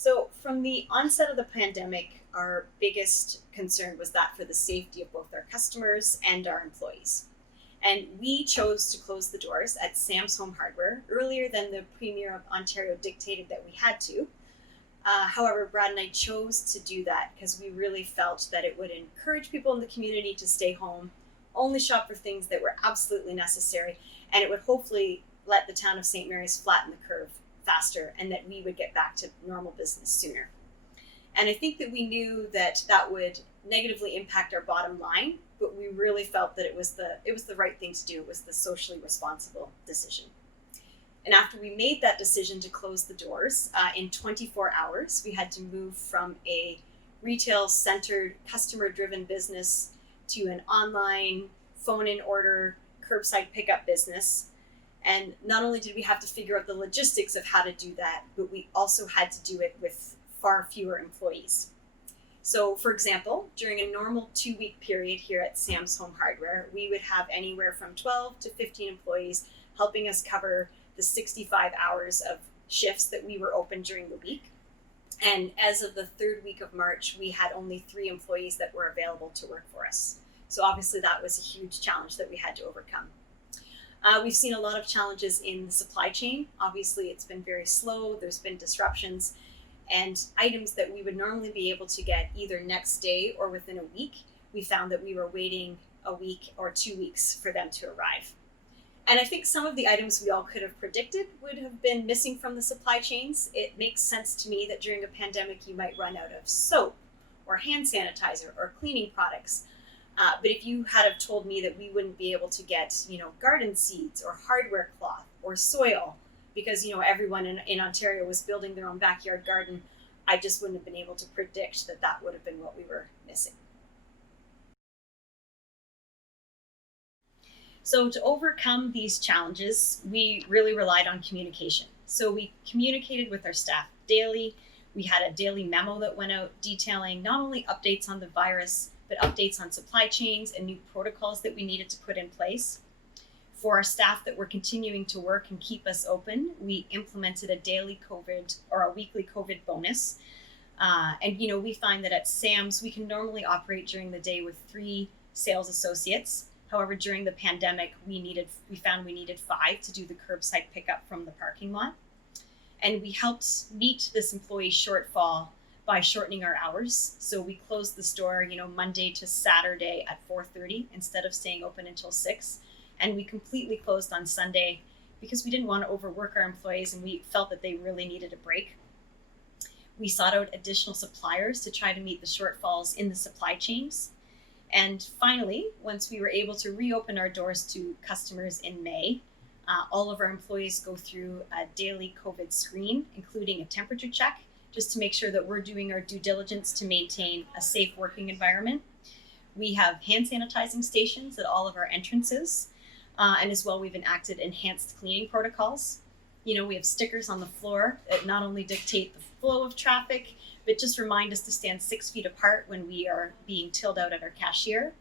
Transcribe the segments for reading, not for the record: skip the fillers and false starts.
So, from the onset of the pandemic, our biggest concern was that for the safety of both our customers and our employees. And we chose to close the doors at Sam's Home Hardware earlier than the Premier of Ontario dictated that we had to. However, Brad and I chose to do that because we really felt that it would encourage people in the community to stay home, only shop for things that were absolutely necessary, and it would hopefully let the town of St. Mary's flatten the curve faster and that we would get back to normal business sooner. And I think that we knew that that would negatively impact our bottom line, but we really felt that it was the right thing to do. It was the socially responsible decision. And after we made that decision to close the doors, in 24 hours, we had to move from a retail centered, customer driven business to an online, phone in order, curbside pickup business. And not only did we have to figure out the logistics of how to do that, but we also had to do it with far fewer employees. So, for example, during a normal 2 week period here at Sam's Home Hardware, we would have anywhere from 12 to 15 employees helping us cover the 65 hours of shifts that we were open during the week. And as of the third week of March, we had only 3 employees that were available to work for us. So, obviously, that was a huge challenge that we had to overcome. We've seen a lot of challenges in the supply chain. Obviously, it's been very slow, there's been disruptions, and items that we would normally be able to get either next day or within a week, we found that we were waiting a week or 2 weeks for them to arrive. And I think some of the items we all could have predicted would have been missing from the supply chains. It makes sense to me that during a pandemic, you might run out of soap or hand sanitizer or cleaning products. But if you had have told me that we wouldn't be able to get, garden seeds or hardware cloth or soil, because everyone in Ontario was building their own backyard garden, I just wouldn't have been able to predict that that would have been what we were missing. So to overcome these challenges, we really relied on communication. So we communicated with our staff daily. We had a daily memo that went out detailing not only updates on the virus, but updates on supply chains and new protocols that we needed to put in place. For our staff that were continuing to work and keep us open, we implemented a daily COVID or a weekly COVID bonus. And we find that at Sam's, we can normally operate during the day with 3 sales associates. However, during the pandemic, we found we needed 5 to do the curbside pickup from the parking lot. And we helped meet this employee shortfall by shortening our hours. So we closed the store, Monday to Saturday at 4:30 instead of staying open until 6. And we completely closed on Sunday because we didn't want to overwork our employees and we felt that they really needed a break. We sought out additional suppliers to try to meet the shortfalls in the supply chains. And finally, once we were able to reopen our doors to customers in May, all of our employees go through a daily COVID screen, including a temperature check, just to make sure that we're doing our due diligence to maintain a safe working environment. We have hand sanitizing stations at all of our entrances, and as well, we've enacted enhanced cleaning protocols. We have stickers on the floor that not only dictate the flow of traffic, but just remind us to stand 6 feet apart when we are being tilled out at our cashier.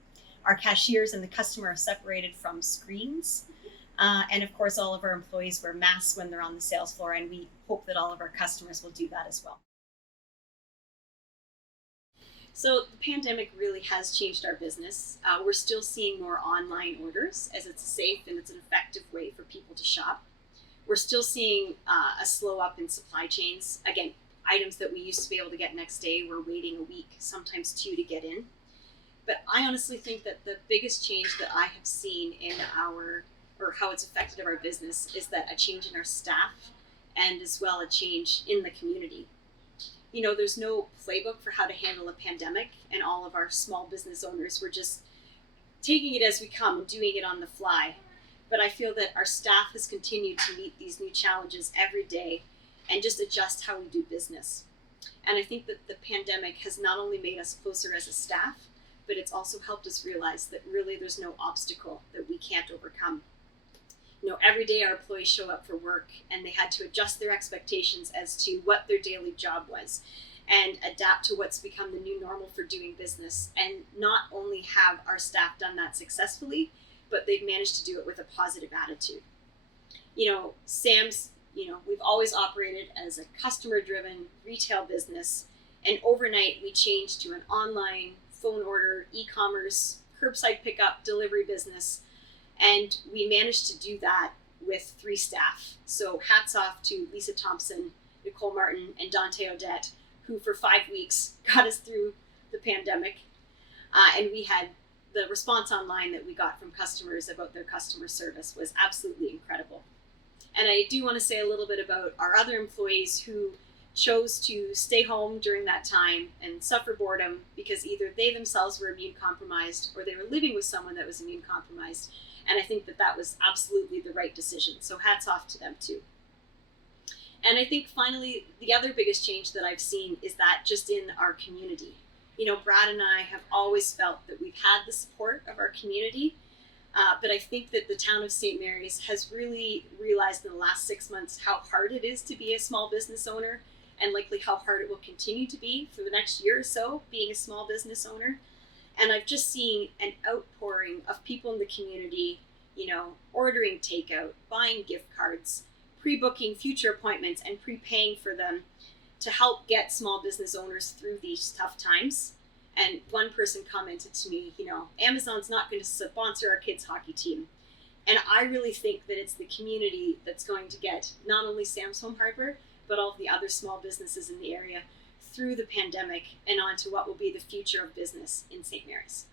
Our cashiers and the customer are separated from screens. And of course, all of our employees wear masks when they're on the sales floor, and we hope that all of our customers will do that as well. So the pandemic really has changed our business. We're still seeing more online orders as it's safe and it's an effective way for people to shop. We're still seeing a slow up in supply chains. Again, items that we used to be able to get next day, we're waiting a week, sometimes 2 to get in. But I honestly think that the biggest change that I have seen in how it's affected our business is that a change in our staff and as well a change in the community. There's no playbook for how to handle a pandemic, and all of our small business owners were just taking it as we come and doing it on the fly. But I feel that our staff has continued to meet these new challenges every day and just adjust how we do business. And I think that the pandemic has not only made us closer as a staff, but it's also helped us realize that really there's no obstacle that we can't overcome. Every day our employees show up for work and they had to adjust their expectations as to what their daily job was and adapt to what's become the new normal for doing business. And not only have our staff done that successfully, but they've managed to do it with a positive attitude. Sam's, we've always operated as a customer-driven retail business, and overnight we changed to an online phone order, e-commerce, curbside pickup, delivery business, and we managed to do that with 3 staff. So hats off to Lisa Thompson, Nicole Martin, and Dante Odette, who for 5 weeks got us through the pandemic. And we had the response online that we got from customers about their customer service was absolutely incredible. And I do want to say a little bit about our other employees who chose to stay home during that time and suffer boredom because either they themselves were immune compromised or they were living with someone that was immune compromised. And I think that was absolutely the right decision. So hats off to them too. And I think finally, the other biggest change that I've seen is that just in our community. Brad and I have always felt that we've had the support of our community, but I think that the town of St. Mary's has really realized in the last 6 months how hard it is to be a small business owner, and likely how hard it will continue to be for the next year or so, being a small business owner. And I've just seen an outpouring of people in the community, ordering takeout, buying gift cards, pre-booking future appointments, and prepaying for them to help get small business owners through these tough times. And one person commented to me, Amazon's not going to sponsor our kids' hockey team. And I really think that it's the community that's going to get not only Sam's Home Hardware, but all of the other small businesses in the area through the pandemic and on to what will be the future of business in St. Mary's.